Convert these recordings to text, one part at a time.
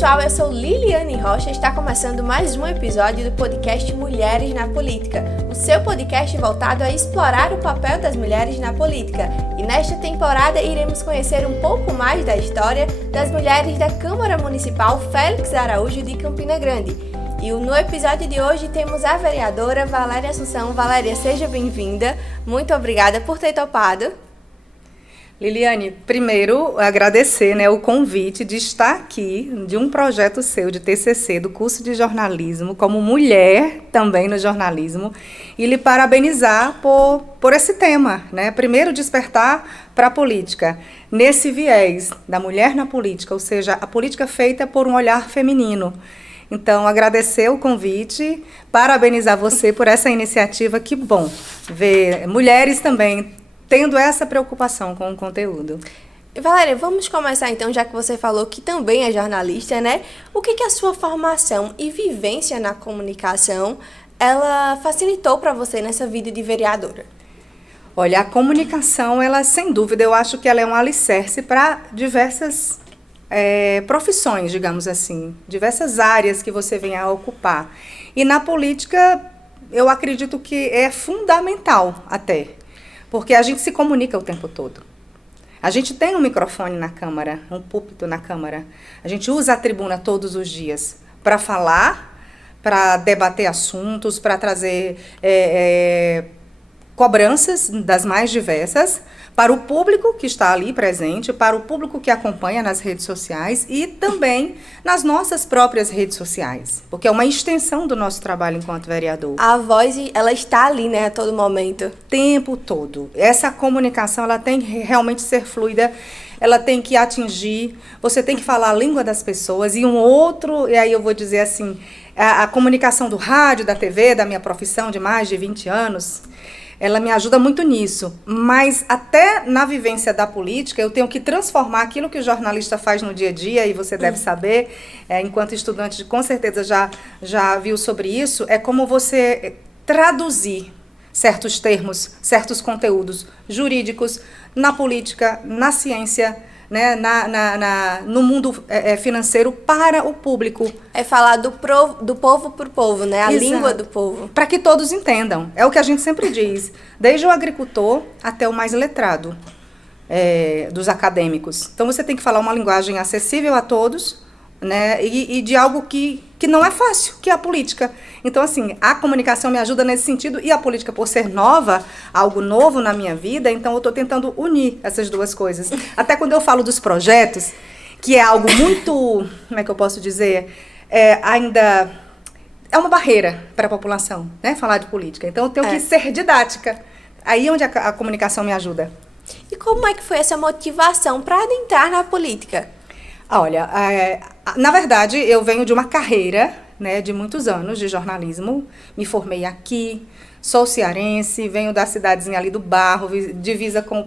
pessoal, eu sou Liliane Rocha e está começando mais um episódio do podcast Mulheres na Política, o seu podcast voltado a explorar o papel das mulheres na política. E nesta temporada iremos conhecer um pouco mais da história das mulheres da Câmara Municipal Félix Araújo de Campina Grande. E no episódio de hoje temos a vereadora Valéria Assunção. Valéria, seja bem-vinda. Muito obrigada por ter topado. Liliane, primeiro agradecer o convite de estar aqui de um projeto seu de TCC, do curso de jornalismo, como mulher também no jornalismo, e lhe parabenizar por esse tema, Primeiro, despertar para a política, nesse viés da mulher na política, ou seja, a política feita por um olhar feminino. Então, agradecer o convite, parabenizar você por essa iniciativa, que bom ver mulheres também tendo essa preocupação com o conteúdo. Valéria, vamos começar então, já que você falou que também é jornalista, O que a sua formação e vivência na comunicação, ela facilitou para você nessa vida de vereadora? Olha, a comunicação, ela, sem dúvida, eu acho que ela é um alicerce para diversas profissões, digamos assim, diversas áreas que você venha a ocupar. E na política, eu acredito que é fundamental até, porque a gente se comunica o tempo todo. A gente tem um microfone na Câmara, um púlpito na Câmara. A gente usa a tribuna todos os dias para falar, para debater assuntos, para trazer cobranças das mais diversas para o público que está ali presente, para o público que acompanha nas redes sociais e também nas nossas próprias redes sociais, porque é uma extensão do nosso trabalho enquanto vereador. A voz, ela está ali, a todo momento. Tempo todo. Essa comunicação, ela tem que realmente ser fluida, ela tem que atingir, você tem que falar a língua das pessoas e e aí eu vou dizer assim, a comunicação do rádio, da TV, da minha profissão de mais de 20 anos, ela me ajuda muito nisso, mas até na vivência da política eu tenho que transformar aquilo que o jornalista faz no dia a dia, e você deve saber, enquanto estudante com certeza já viu sobre isso, é como você traduzir certos termos, certos conteúdos jurídicos na política, na ciência, no mundo financeiro para o público. É falar do povo para o povo, a Exato. Língua do povo. Para que todos entendam. É o que a gente sempre diz, desde o agricultor até o mais letrado dos acadêmicos. Então você tem que falar uma linguagem acessível a todos, e de algo que não é fácil, que é a política. Então, assim, a comunicação me ajuda nesse sentido, e a política, por ser nova, algo novo na minha vida, então eu estou tentando unir essas duas coisas. Até quando eu falo dos projetos, que é algo muito, como é que eu posso dizer, ainda é uma barreira para a população, falar de política. Então, eu tenho que ser didática. Aí é onde a comunicação me ajuda. E como é que foi essa motivação para adentrar na política? Olha, na verdade, eu venho de uma carreira, de muitos anos de jornalismo. Me formei aqui, sou cearense, venho da cidadezinha ali do Barro, divisa com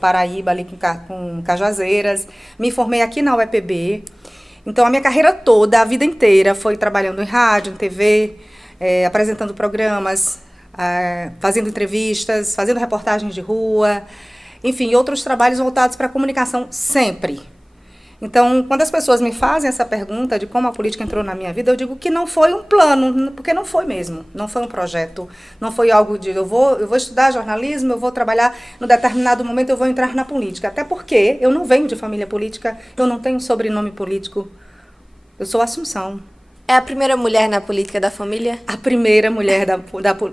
Paraíba, ali com Cajazeiras. Me formei aqui na UEPB. Então, a minha carreira toda, a vida inteira, foi trabalhando em rádio, em TV, apresentando programas, fazendo entrevistas, fazendo reportagens de rua, enfim, outros trabalhos voltados para a comunicação sempre. Então, quando as pessoas me fazem essa pergunta de como a política entrou na minha vida, eu digo que não foi um plano, porque não foi mesmo, não foi um projeto, não foi algo de eu vou estudar jornalismo, eu vou trabalhar, num determinado momento eu vou entrar na política, até porque eu não venho de família política, eu não tenho sobrenome político, eu sou Assunção. É a primeira mulher na política da família? A primeira mulher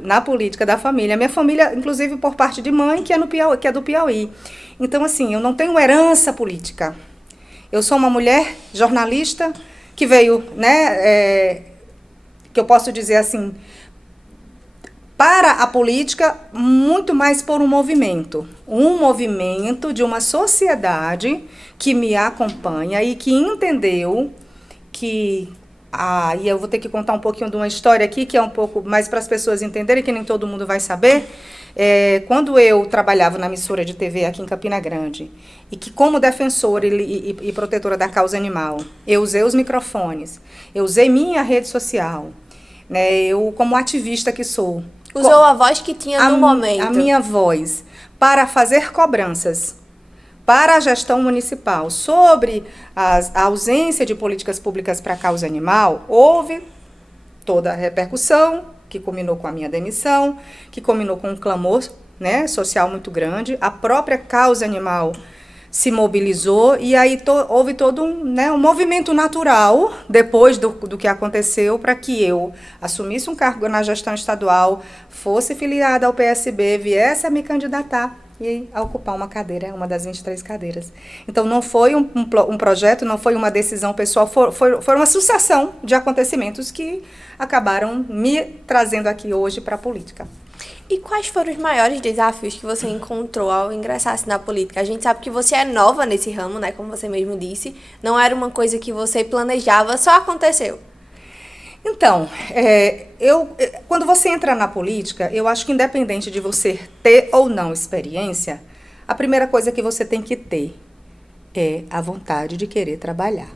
na política da família. Minha família, inclusive por parte de mãe, que é do Piauí. Então, assim, eu não tenho herança política. Eu sou uma mulher jornalista que veio, que eu posso dizer assim, para a política, muito mais por um movimento de uma sociedade que me acompanha e que entendeu que, e eu vou ter que contar um pouquinho de uma história aqui, que é um pouco mais para as pessoas entenderem, que nem todo mundo vai saber. Quando eu trabalhava na emissora de TV aqui em Campina Grande, e que como defensora e protetora da causa animal, eu usei os microfones, eu usei minha rede social, eu como ativista que sou. Usou a voz que tinha no momento. A minha voz, para fazer cobranças para a gestão municipal sobre a ausência de políticas públicas para a causa animal, houve toda a repercussão, que culminou com a minha demissão, que culminou com um clamor, né, social muito grande. A própria causa animal se mobilizou e aí houve todo um movimento natural, depois do que aconteceu, para que eu assumisse um cargo na gestão estadual, fosse filiada ao PSB, viesse a me candidatar e a ocupar uma cadeira, uma das 23 cadeiras. Então, não foi um projeto, não foi uma decisão pessoal, foi uma sucessão de acontecimentos que acabaram me trazendo aqui hoje para a política. E quais foram os maiores desafios que você encontrou ao ingressar na política? A gente sabe que você é nova nesse ramo, né? Como você mesmo disse. Não era uma coisa que você planejava, só aconteceu. Então, quando você entra na política, eu acho que independente de você ter ou não experiência, a primeira coisa que você tem que ter é a vontade de querer trabalhar.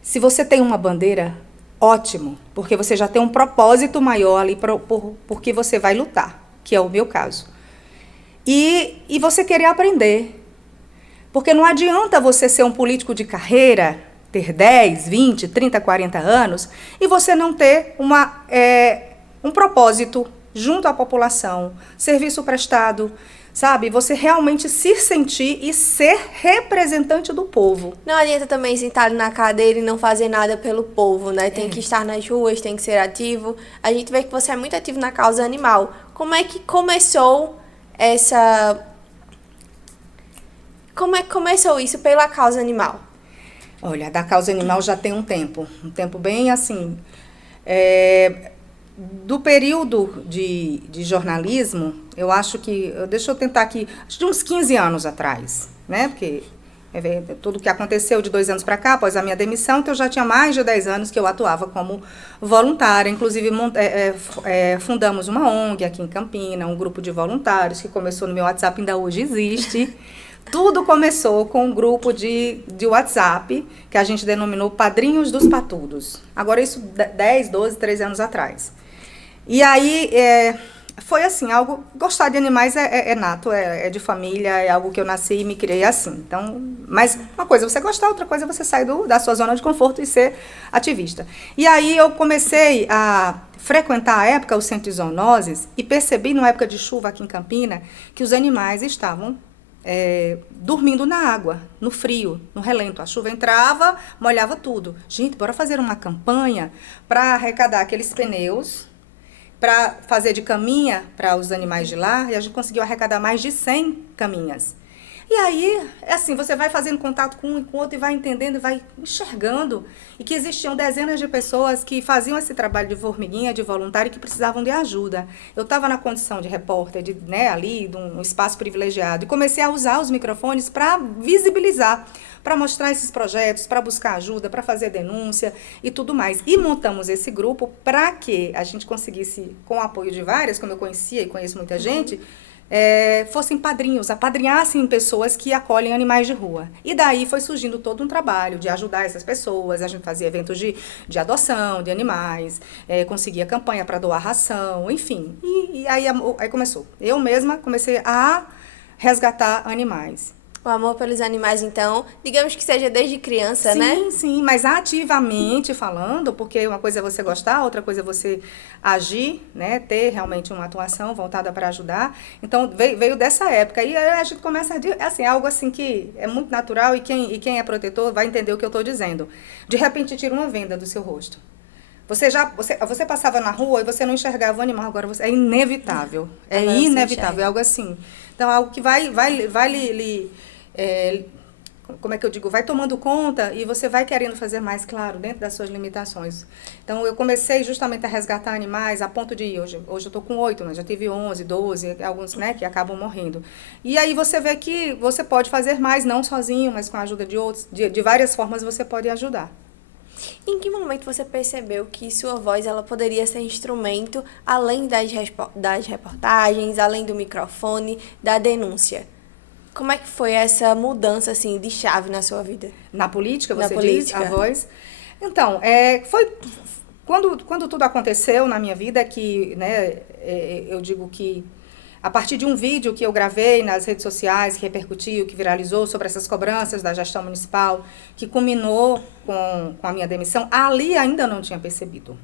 Se você tem uma bandeira, ótimo, porque você já tem um propósito maior ali por que você vai lutar, que é o meu caso. E você querer aprender. Porque não adianta você ser um político de carreira, ter 10, 20, 30, 40 anos, e você não ter um propósito junto à população, serviço prestado, sabe? Você realmente se sentir e ser representante do povo. Não adianta também sentar na cadeira e não fazer nada pelo povo, né? Tem que estar nas ruas, tem que ser ativo. A gente vê que você é muito ativo na causa animal. Como é que começou Como é que começou isso pela causa animal? Olha, da causa animal já tem um tempo bem assim... Do período de jornalismo, eu acho que... Deixa eu tentar aqui... Acho de uns 15 anos atrás, né? Porque tudo que aconteceu de 2 anos para cá, após a minha demissão, então eu já tinha mais de 10 anos que eu atuava como voluntária. Inclusive, fundamos uma ONG aqui em Campina, um grupo de voluntários que começou no meu WhatsApp, ainda hoje existe. Tudo começou com um grupo de WhatsApp, que a gente denominou Padrinhos dos Patudos. Agora, isso 10, 12, 13 anos atrás. E aí, foi assim, algo... Gostar de animais é nato, é de família, é algo que eu nasci e me criei assim. Então, mas uma coisa é você gostar, outra coisa é você sair da sua zona de conforto e ser ativista. E aí, eu comecei a frequentar à época os centros de zoonoses e percebi, numa época de chuva aqui em Campina, que os animais estavam... dormindo na água, no frio, no relento. A chuva entrava, molhava tudo. Gente, bora fazer uma campanha para arrecadar aqueles pneus, para fazer de caminha para os animais de lá, e a gente conseguiu arrecadar mais de 100 caminhas. E aí, assim, você vai fazendo contato com um e com o outro e vai entendendo e vai enxergando. E que existiam dezenas de pessoas que faziam esse trabalho de formiguinha, de voluntário, e que precisavam de ajuda. Eu estava na condição de repórter, ali, de um espaço privilegiado, e comecei a usar os microfones para visibilizar, para mostrar esses projetos, para buscar ajuda, para fazer denúncia e tudo mais. E montamos esse grupo para que a gente conseguisse, com o apoio de várias, como eu conhecia e conheço muita gente, fossem padrinhos, apadrinhassem pessoas que acolhem animais de rua. E daí foi surgindo todo um trabalho de ajudar essas pessoas. A gente fazia eventos de adoção de animais, conseguia campanha para doar ração, enfim. E aí começou. Eu mesma comecei a resgatar animais. O amor pelos animais, então, digamos que seja desde criança, né? Sim, mas ativamente falando, porque uma coisa é você gostar, outra coisa é você agir, né? Ter realmente uma atuação voltada para ajudar. Então, veio dessa época. E aí a gente começa algo assim que é muito natural e quem é protetor vai entender o que eu estou dizendo. De repente, tira uma venda do seu rosto. Você passava na rua e você não enxergava o animal, agora é inevitável. É inevitável, é algo assim. Então, algo que vai como é que eu digo, vai tomando conta e você vai querendo fazer mais, claro, dentro das suas limitações. Então, eu comecei justamente a resgatar animais a ponto de hoje eu estou com 8, mas já tive 11, 12, alguns, né, que acabam morrendo. E aí você vê que você pode fazer mais, não sozinho, mas com a ajuda de outros, de várias formas você pode ajudar. Em que momento você percebeu que sua voz ela poderia ser instrumento além das reportagens, além do microfone, da denúncia? Como é que foi essa mudança assim, de chave na sua vida? Na política, você diz? A voz? Então, foi quando tudo aconteceu na minha vida que, né, eu digo que A partir de um vídeo que eu gravei nas redes sociais, que repercutiu, que viralizou sobre essas cobranças da gestão municipal, que culminou com a minha demissão, ali ainda não tinha percebido.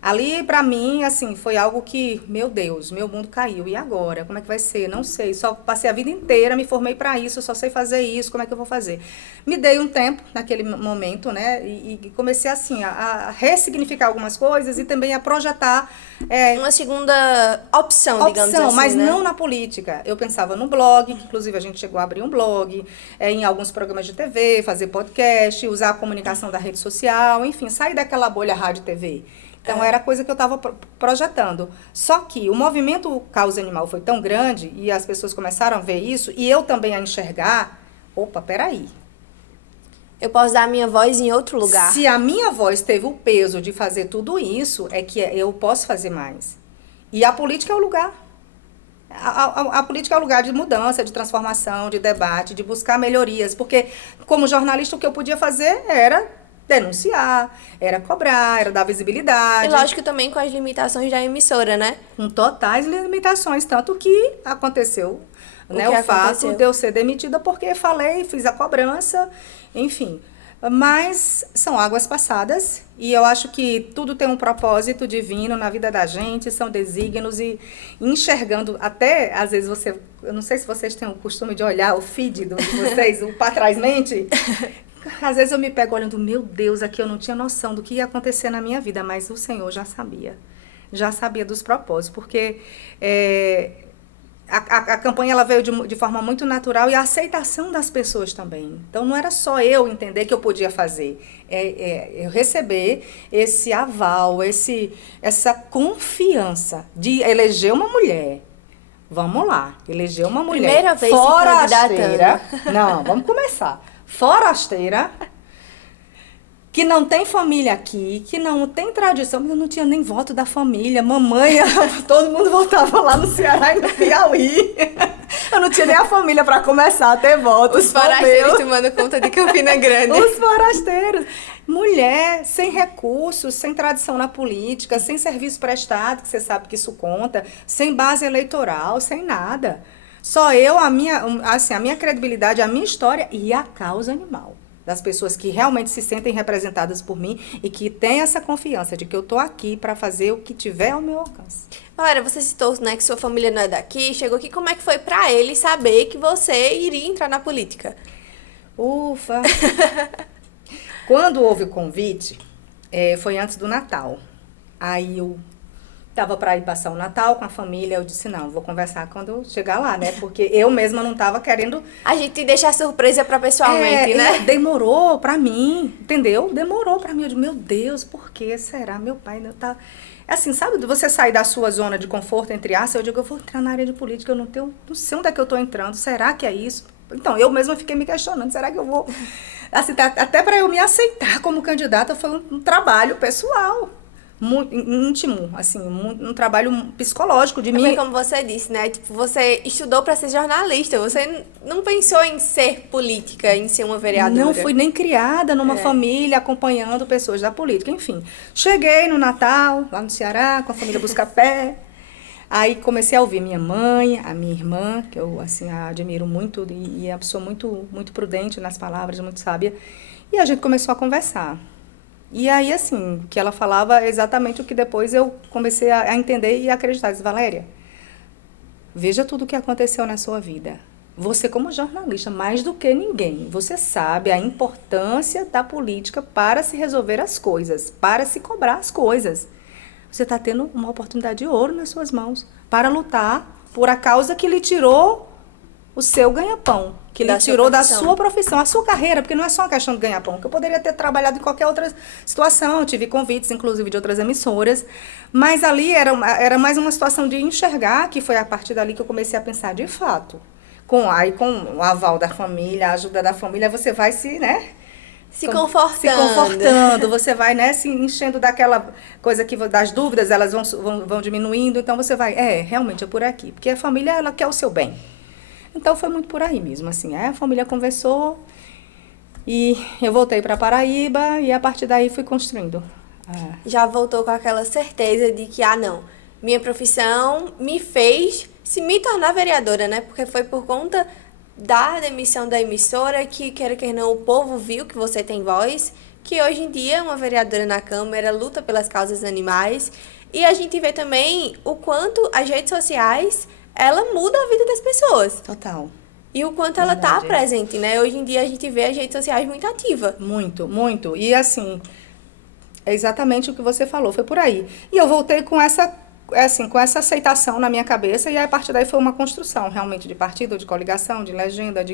Ali, para mim, assim, foi algo que, meu Deus, meu mundo caiu. E agora? Como é que vai ser? Não sei. Só passei a vida inteira, me formei para isso, só sei fazer isso, como é que eu vou fazer? Me dei um tempo naquele momento, né? E comecei, assim, a ressignificar algumas coisas e também a projetar... uma segunda opção, digamos assim, mas né? não na política. Eu pensava no blog, que inclusive a gente chegou a abrir um blog, em alguns programas de TV, fazer podcast, usar a comunicação da rede social, enfim, sair daquela bolha rádio e TV. Então, era coisa que eu estava projetando. Só que o movimento Causa Animal foi tão grande e as pessoas começaram a ver isso e eu também a enxergar, opa, peraí. Eu posso dar a minha voz em outro lugar. Se a minha voz teve o peso de fazer tudo isso, é que eu posso fazer mais. E a política é o lugar. A política é o lugar de mudança, de transformação, de debate, de buscar melhorias. Porque, como jornalista, o que eu podia fazer era denunciar, era cobrar, era dar visibilidade. E lógico também com as limitações da emissora, né? Com totais limitações, tanto que aconteceu, né, o fato de eu ser demitida porque falei, fiz a cobrança, enfim. Mas são águas passadas e eu acho que tudo tem um propósito divino na vida da gente, são desígnios e enxergando, até às vezes eu não sei se vocês têm o costume de olhar o feed de vocês, o para trás mente. Às vezes eu me pego olhando, meu Deus, aqui eu não tinha noção do que ia acontecer na minha vida, mas o Senhor já sabia dos propósitos, porque a campanha ela veio de forma muito natural e a aceitação das pessoas também. Então não era só eu entender que eu podia fazer, eu receber esse aval, essa confiança de eleger uma mulher. Vamos lá, eleger uma mulher. Primeira vez forasteira. Não, vamos começar. Forasteira, que não tem família aqui, que não tem tradição, mas eu não tinha nem voto da família, mamãe, todo mundo votava lá no Ceará e no Piauí. Eu não tinha nem a família para começar a ter voto. Os forasteiros tomando conta de Campina Grande. Os forasteiros. Mulher sem recursos, sem tradição na política, sem serviço prestado, que você sabe que isso conta, sem base eleitoral, sem nada. Só eu, a minha credibilidade, a minha história e a causa animal. Das pessoas que realmente se sentem representadas por mim e que têm essa confiança de que eu estou aqui para fazer o que tiver ao meu alcance. Galera, você citou, né, que sua família não é daqui, chegou aqui. Como é que foi para ele saber que você iria entrar na política? Ufa! Quando houve o convite, foi antes do Natal. Aí eu estava para ir passar o Natal com a família, eu disse, não, vou conversar quando chegar lá, né? Porque eu mesma não estava querendo... A gente deixa a surpresa para pessoalmente, né? Demorou para mim, entendeu? Demorou para mim. Eu digo, meu Deus, por que será? Meu pai não tá... Assim, sabe, você sair da sua zona de conforto, entre aspas, eu digo, eu vou entrar na área de política, eu não sei onde é que eu estou entrando, será que é isso? Então, eu mesma fiquei me questionando, será que eu vou... Assim, até para eu me aceitar como candidata foi um trabalho pessoal. Muito íntimo, assim, um trabalho psicológico de mim. Como você disse, né? Tipo, você estudou para ser jornalista, você não pensou em ser política, em ser uma vereadora. Não fui nem criada numa família acompanhando pessoas da política, enfim. Cheguei no Natal, lá no Ceará, com a família Buscapé. Aí comecei a ouvir minha mãe, a minha irmã, que eu assim a admiro muito e é uma pessoa muito, muito prudente nas palavras, muito sábia. E a gente começou a conversar. E aí, assim, o que ela falava é exatamente o que depois eu comecei a entender e acreditar. Eu disse, Valéria, veja tudo o que aconteceu na sua vida. Você, como jornalista, mais do que ninguém, você sabe a importância da política para se resolver as coisas, para se cobrar as coisas. Você está tendo uma oportunidade de ouro nas suas mãos para lutar por a causa que lhe tirou o seu ganha-pão, que lhe tirou da sua profissão, a sua carreira, porque não é só uma questão de ganhar-pão, que eu poderia ter trabalhado em qualquer outra situação, eu tive convites, inclusive, de outras emissoras, mas ali era mais uma situação de enxergar, que foi a partir dali que eu comecei a pensar, de fato, com o aval da família, a ajuda da família, você vai se confortando, você vai, se enchendo daquela coisa que das dúvidas, elas vão diminuindo, então você vai, realmente é por aqui, porque a família, ela quer o seu bem. Então foi muito por aí mesmo, assim, a família conversou e eu voltei para Paraíba e a partir daí fui construindo. Já voltou com aquela certeza de que, não, minha profissão me fez se me tornar vereadora, né? Porque foi por conta da demissão da emissora que, queira que não, o povo viu que você tem voz, que hoje em dia uma vereadora na Câmara luta pelas causas animais. E a gente vê também o quanto as redes sociais, ela muda a vida das pessoas. Total. E o quanto ela tá presente, né? Hoje em dia a gente vê as redes sociais muito ativa. Muito, muito. E assim, é exatamente o que você falou, foi por aí. E eu voltei com essa aceitação na minha cabeça, e aí, a partir daí foi uma construção realmente de partido, de coligação, de legenda,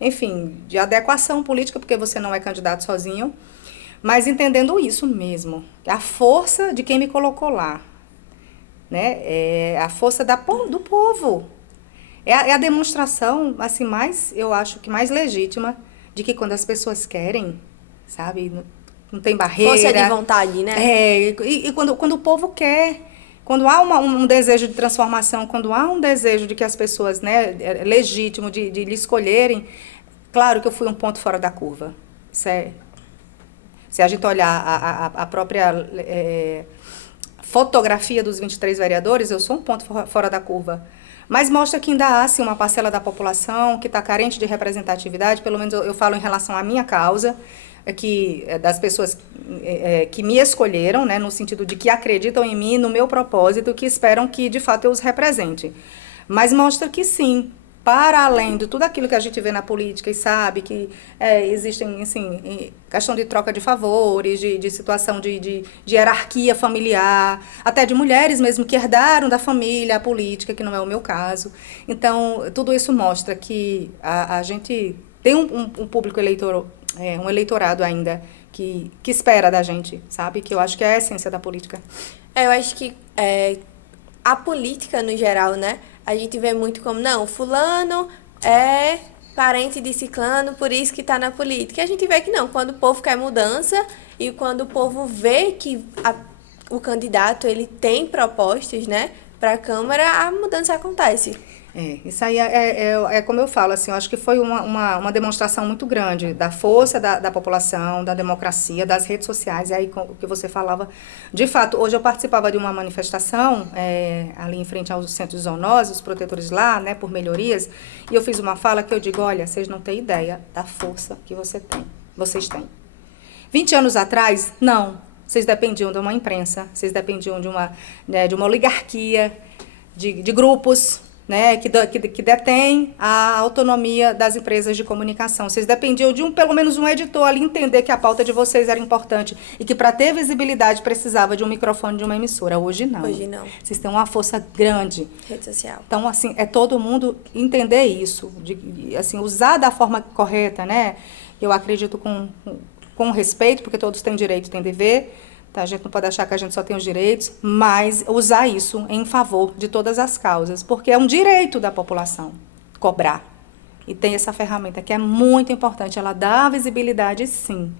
enfim, de adequação política, porque você não é candidato sozinho, mas entendendo isso mesmo, a força de quem me colocou lá, né? É a força do povo. É a demonstração, assim, eu acho que mais legítima de que quando as pessoas querem, sabe, não tem barreira. Força de vontade, né? E quando o povo quer, quando há um desejo de transformação, quando há um desejo de que as pessoas, né, é legítimo de lhe escolherem, claro que eu fui um ponto fora da curva. Isso se a gente olhar a própria fotografia dos 23 vereadores, eu sou um ponto fora da curva. Mas mostra que ainda há, sim, uma parcela da população que está carente de representatividade, pelo menos eu falo em relação à minha causa, das pessoas que me escolheram, né, no sentido de que acreditam em mim, no meu propósito, que esperam que, de fato, eu os represente. Mas mostra que, sim, para além de tudo aquilo que a gente vê na política e sabe que existem, assim, questão de troca de favores, de situação de hierarquia familiar, até de mulheres mesmo que herdaram da família a política, que não é o meu caso. Então, tudo isso mostra que a gente tem um público eleitor, um eleitorado ainda que espera da gente, sabe? Que eu acho que é a essência da política. Eu acho que a política, no geral, né? A gente vê muito como, não, fulano é parente de ciclano, por isso que está na política. E a gente vê que não, quando o povo quer mudança e quando o povo vê que o candidato ele tem propostas, né, para a Câmara, a mudança acontece. Isso aí é como eu falo, assim, eu acho que foi uma demonstração muito grande da força da população, da democracia, das redes sociais, e aí o que você falava. De fato, hoje eu participava de uma manifestação ali em frente aos centros de zoonose, os protetores lá, né, por melhorias, e eu fiz uma fala que eu digo, olha, vocês não têm ideia da força que vocês têm. 20 anos atrás, não, vocês dependiam de uma imprensa, vocês dependiam de uma oligarquia, de grupos, né, que detém a autonomia das empresas de comunicação. Vocês dependiam de pelo menos um editor ali entender que a pauta de vocês era importante e que para ter visibilidade precisava de um microfone de uma emissora. Hoje não. Hoje não. Vocês têm uma força grande. Rede social. Então, assim, todo mundo entender isso, assim, usar da forma correta, né? Eu acredito com respeito, porque todos têm direito, têm dever. Tá, a gente não pode achar que a gente só tem os direitos, mas usar isso em favor de todas as causas, porque é um direito da população cobrar. E tem essa ferramenta que é muito importante, ela dá visibilidade, sim.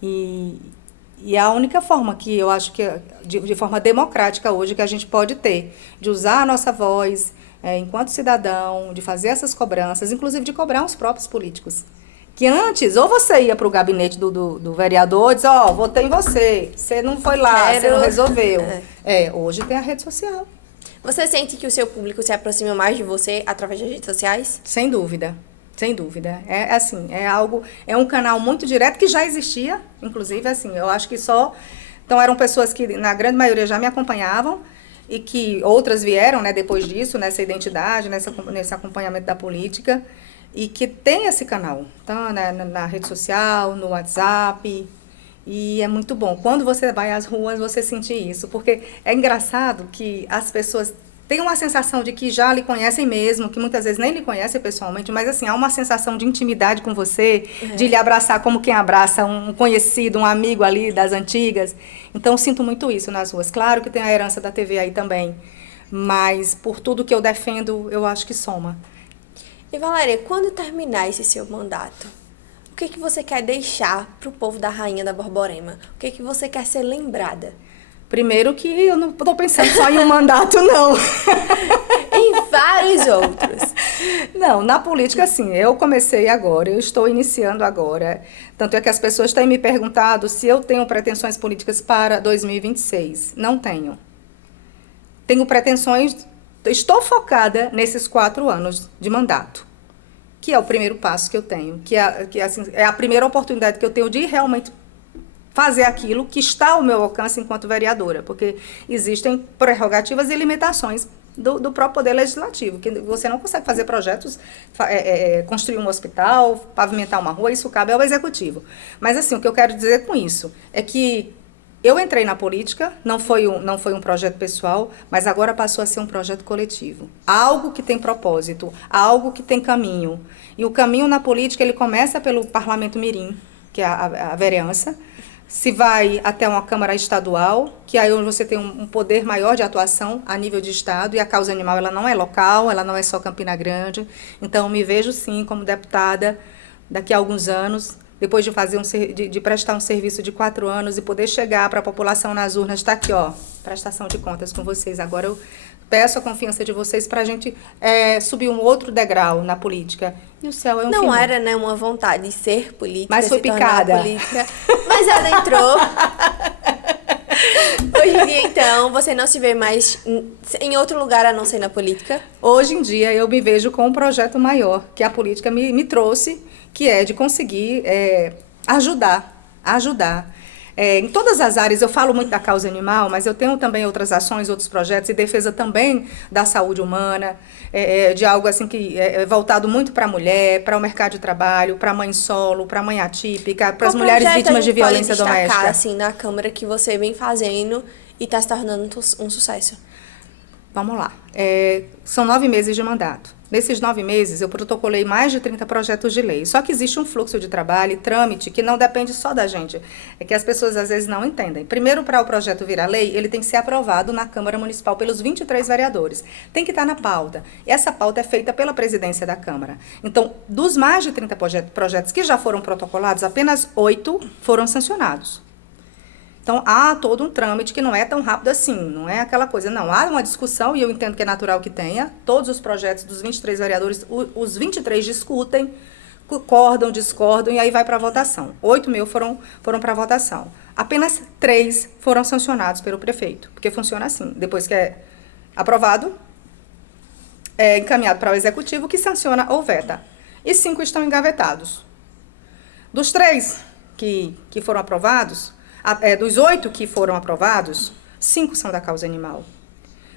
E a única forma que eu acho que, de forma democrática hoje, que a gente pode ter, de usar a nossa voz enquanto cidadão, de fazer essas cobranças, inclusive de cobrar os próprios políticos. Que antes, ou você ia para o gabinete do vereador e diz, votei em você não foi lá, você não resolveu. Hoje tem a rede social. Você sente que o seu público se aproxima mais de você através das redes sociais? Sem dúvida, sem dúvida. É um canal muito direto que já existia, inclusive, assim, eu acho que então eram pessoas que, na grande maioria, já me acompanhavam, e que outras vieram, né, depois disso, nessa identidade, nesse acompanhamento da política, e que tem esse canal, tá? Na rede social, no WhatsApp, e é muito bom. Quando você vai às ruas, você sente isso, porque é engraçado que as pessoas têm uma sensação de que já lhe conhecem mesmo, que muitas vezes nem lhe conhecem pessoalmente, mas assim, há uma sensação de intimidade com você, de lhe abraçar como quem abraça um conhecido, um amigo ali das antigas. Então, sinto muito isso nas ruas. Claro que tem a herança da TV aí também, mas por tudo que eu defendo, eu acho que soma. E Valéria, quando terminar esse seu mandato, o que você quer deixar para o povo da Rainha da Borborema? O que você quer ser lembrada? Primeiro que eu não estou pensando só em um mandato, não. Em vários outros. Não, na política, sim, eu comecei agora, eu estou iniciando agora. Tanto é que as pessoas têm me perguntado se eu tenho pretensões políticas para 2026. Não tenho. Tenho pretensões estou focada nesses 4 anos de mandato, que é o primeiro passo que eu tenho, assim, é a primeira oportunidade que eu tenho de realmente fazer aquilo que está ao meu alcance enquanto vereadora, porque existem prerrogativas e limitações do próprio Poder Legislativo, que você não consegue fazer projetos, construir um hospital, pavimentar uma rua, isso cabe ao Executivo. Mas, assim, o que eu quero dizer com isso é que eu entrei na política, não foi um projeto pessoal, mas agora passou a ser um projeto coletivo. Algo que tem propósito, algo que tem caminho. E o caminho na política, ele começa pelo Parlamento Mirim, que é a vereança, se vai até uma Câmara Estadual, que aí onde você tem um poder maior de atuação a nível de Estado, e a causa animal ela não é local, ela não é só Campina Grande. Então, me vejo sim como deputada daqui a alguns anos, depois de fazer de prestar um serviço de 4 anos e poder chegar para a população nas urnas, está aqui, ó, prestação de contas com vocês. Agora eu peço a confiança de vocês para a gente subir um outro degrau na política. E o céu é um Não fim. era, né, uma vontade de ser política, mas foi se tornar picada. política, mas ela entrou. Hoje em dia, então, você não se vê mais em outro lugar a não ser na política? Hoje em dia, eu me vejo com um projeto maior que a política me trouxe, que é de conseguir ajudar. Em todas as áreas, eu falo muito da causa animal, mas eu tenho também outras ações, outros projetos, e defesa também da saúde humana, de algo assim que é voltado muito para a mulher, para o mercado de trabalho, para a mãe solo, para a mãe atípica, para as mulheres vítimas de violência doméstica. Assim, na Câmara que você vem fazendo e está se tornando um sucesso? Vamos lá. São 9 meses de mandato. Nesses 9 meses, eu protocolei mais de 30 projetos de lei. Só que existe um fluxo de trabalho e trâmite que não depende só da gente. É que as pessoas, às vezes, não entendem. Primeiro, para o projeto virar lei, ele tem que ser aprovado na Câmara Municipal pelos 23 vereadores. Tem que estar na pauta. E essa pauta é feita pela presidência da Câmara. Então, dos mais de 30 projetos que já foram protocolados, apenas 8 foram sancionados. Então, há todo um trâmite que não é tão rápido assim, não é aquela coisa, não. Há uma discussão, e eu entendo que é natural que tenha. Todos os projetos dos 23 vereadores, os 23 discutem, concordam, discordam, e aí vai para a votação. 8 mil foram para a votação. Apenas 3 foram sancionados pelo prefeito, porque funciona assim. Depois que é aprovado, é encaminhado para o Executivo, que sanciona ou veta. E 5 estão engavetados. Dos 3 que foram aprovados... dos 8 que foram aprovados, 5 são da causa animal.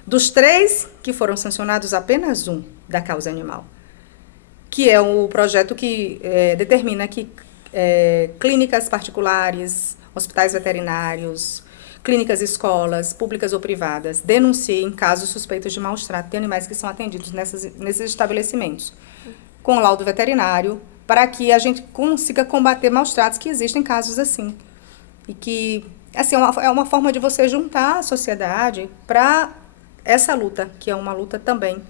Dos 3 que foram sancionados, apenas 1 da causa animal. Que é o projeto que determina que clínicas particulares, hospitais veterinários, clínicas escolas, públicas ou privadas, denunciem casos suspeitos de maus-trato de animais que são atendidos nesses estabelecimentos, com laudo veterinário, para que a gente consiga combater maus-tratos, que existem casos assim. E que, assim, é uma forma de você juntar a sociedade para essa luta, que é uma luta também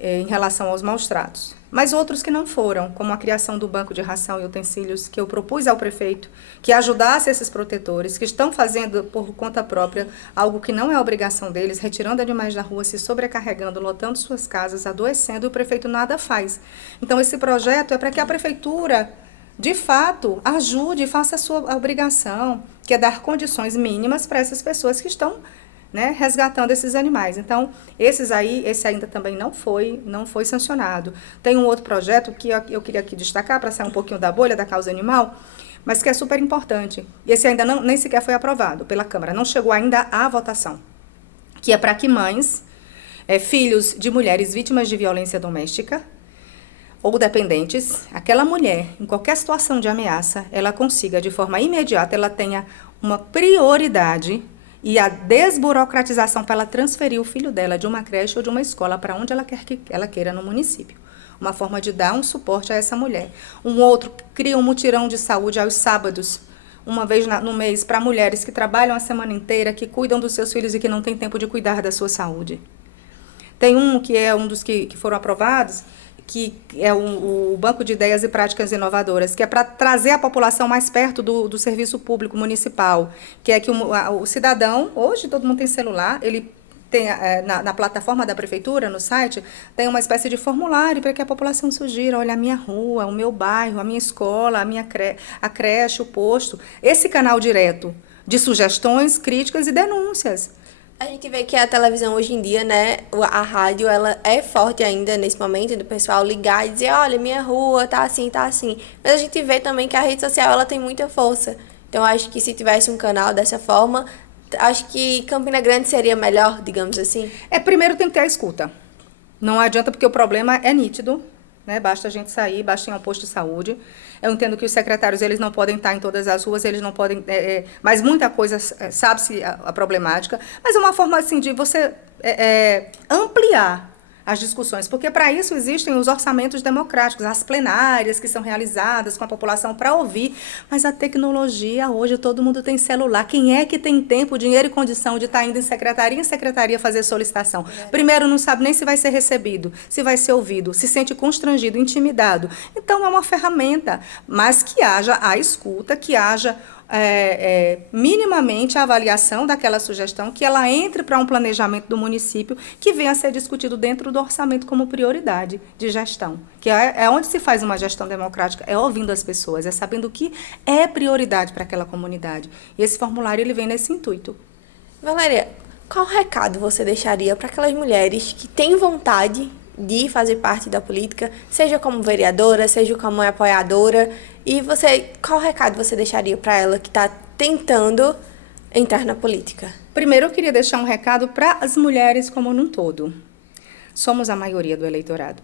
em relação aos maus-tratos. Mas outros que não foram, como a criação do banco de ração e utensílios, que eu propus ao prefeito, que ajudasse esses protetores, que estão fazendo por conta própria algo que não é obrigação deles, retirando animais da rua, se sobrecarregando, lotando suas casas, adoecendo, e o prefeito nada faz. Então, esse projeto é para que a prefeitura, de fato, ajude e faça a sua obrigação, que é dar condições mínimas para essas pessoas que estão, né, resgatando esses animais. Então, esse ainda também não foi sancionado. Tem um outro projeto que eu queria aqui destacar, para sair um pouquinho da bolha da causa animal, mas que é super importante. Esse ainda nem sequer foi aprovado pela Câmara, não chegou ainda à votação, que é para que mães, filhos de mulheres vítimas de violência doméstica, ou dependentes, aquela mulher, em qualquer situação de ameaça, ela consiga, de forma imediata, ela tenha uma prioridade e a desburocratização para ela transferir o filho dela de uma creche ou de uma escola para onde ela queira no município. Uma forma de dar um suporte a essa mulher. Um outro, cria um mutirão de saúde aos sábados, uma vez no mês, para mulheres que trabalham a semana inteira, que cuidam dos seus filhos e que não têm tempo de cuidar da sua saúde. Tem um que é um dos que foram aprovados, que é o Banco de Ideias e Práticas Inovadoras, que é para trazer a população mais perto do serviço público municipal, que é que o cidadão, hoje todo mundo tem celular, ele tem na plataforma da prefeitura, no site, tem uma espécie de formulário para que a população sugira, olha, a minha rua, o meu bairro, a minha escola, a creche, o posto, esse canal direto de sugestões, críticas e denúncias. A gente vê que a televisão hoje em dia, né, a rádio, ela é forte ainda nesse momento do pessoal ligar e dizer, olha, minha rua tá assim, tá assim. Mas a gente vê também que a rede social, ela tem muita força. Então, acho que se tivesse um canal dessa forma, acho que Campina Grande seria melhor, digamos assim. Primeiro tem que ter a escuta. Não adianta, porque o problema é nítido, né? Basta a gente sair, basta ir a um posto de saúde. Eu entendo que os secretários, eles não podem estar em todas as ruas, eles não podem... mas muita coisa, sabe-se a problemática. Mas é uma forma, assim, de você ampliar as discussões, porque para isso existem os orçamentos democráticos, as plenárias que são realizadas com a população para ouvir, mas a tecnologia, hoje todo mundo tem celular. Quem é que tem tempo, dinheiro e condição de estar indo em secretaria fazer solicitação? Primeiro, não sabe nem se vai ser recebido, se vai ser ouvido, se sente constrangido, intimidado. Então, é uma ferramenta, mas que haja a escuta, que haja minimamente a avaliação daquela sugestão, que ela entre para um planejamento do município, que venha a ser discutido dentro do orçamento como prioridade de gestão, que é onde se faz uma gestão democrática, é ouvindo as pessoas, é sabendo o que é prioridade para aquela comunidade. E esse formulário, ele vem nesse intuito. Valéria, qual recado você deixaria para aquelas mulheres que têm vontade de fazer parte da política, seja como vereadora, seja como apoiadora, e qual recado você deixaria para ela que está tentando entrar na política? Primeiro, eu queria deixar um recado para as mulheres como num todo. Somos a maioria do eleitorado.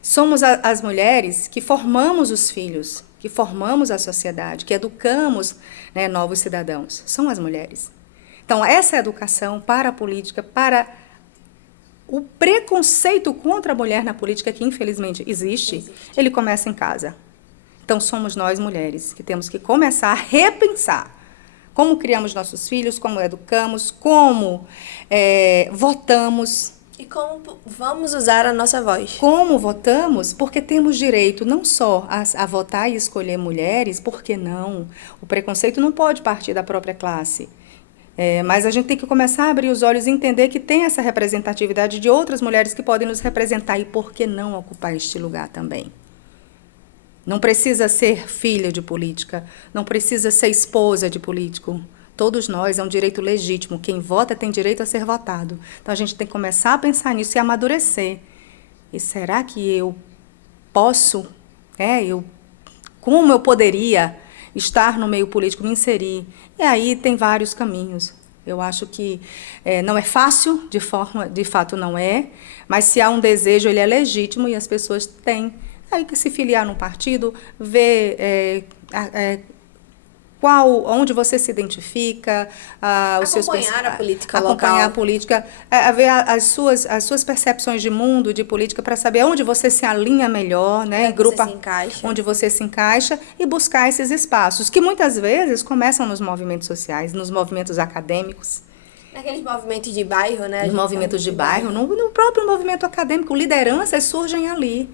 Somos as mulheres que formamos os filhos, que formamos a sociedade, que educamos, né, novos cidadãos. São as mulheres. Então, essa educação para a política, para o preconceito contra a mulher na política, que infelizmente existe, ele começa em casa. Então, somos nós, mulheres, que temos que começar a repensar como criamos nossos filhos, como educamos, como votamos. E como vamos usar a nossa voz. Como votamos, porque temos direito não só a votar e escolher mulheres, por que não? O preconceito não pode partir da própria classe. Mas a gente tem que começar a abrir os olhos e entender que tem essa representatividade de outras mulheres que podem nos representar. E por que não ocupar este lugar também? Não precisa ser filha de política, não precisa ser esposa de político. Todos nós, é um direito legítimo. Quem vota tem direito a ser votado. Então, a gente tem que começar a pensar nisso e amadurecer. E será que eu posso, como eu poderia estar no meio político, me inserir? E aí tem vários caminhos. Eu acho que não é fácil, de fato não é, mas se há um desejo, ele é legítimo e as pessoas têm aí que se filiar num partido, ver onde você se identifica, acompanhar a política local. Acompanhar a política, ver as suas percepções de mundo, de política, para saber onde você se alinha melhor, né? Onde você se encaixa e buscar esses espaços, que muitas vezes começam nos movimentos sociais, nos movimentos acadêmicos. Naqueles movimentos de bairro, né? Nos movimentos de bairro, no próprio movimento acadêmico, lideranças surgem ali,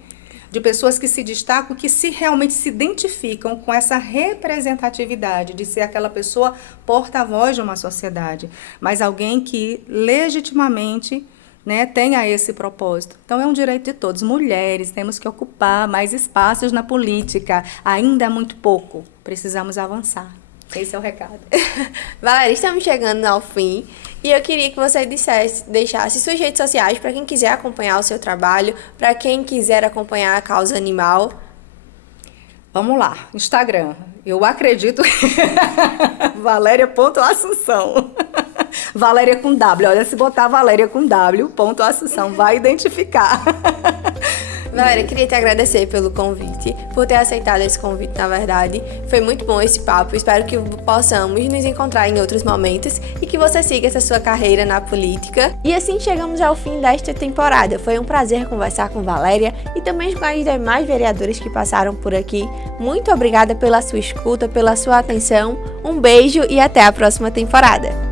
de pessoas que se destacam, que realmente se identificam com essa representatividade de ser aquela pessoa porta-voz de uma sociedade, mas alguém que legitimamente, né, tenha esse propósito. Então, é um direito de todos. Mulheres, temos que ocupar mais espaços na política. Ainda há muito pouco. Precisamos avançar. Esse é o recado. Valéria, estamos chegando ao fim e eu queria que você deixasse suas redes sociais para quem quiser acompanhar o seu trabalho, para quem quiser acompanhar a causa animal. Vamos lá, Instagram. Eu acredito Valéria.Assunção. Valéria com W. Olha, se botar Valéria com W.Assunção, vai identificar. Valéria, queria te agradecer pelo convite, por ter aceitado esse convite, na verdade. Foi muito bom esse papo. Espero que possamos nos encontrar em outros momentos e que você siga essa sua carreira na política. E assim chegamos ao fim desta temporada. Foi um prazer conversar com Valéria e também com as demais vereadoras que passaram por aqui. Muito obrigada pela sua escuta, pela sua atenção. Um beijo e até a próxima temporada.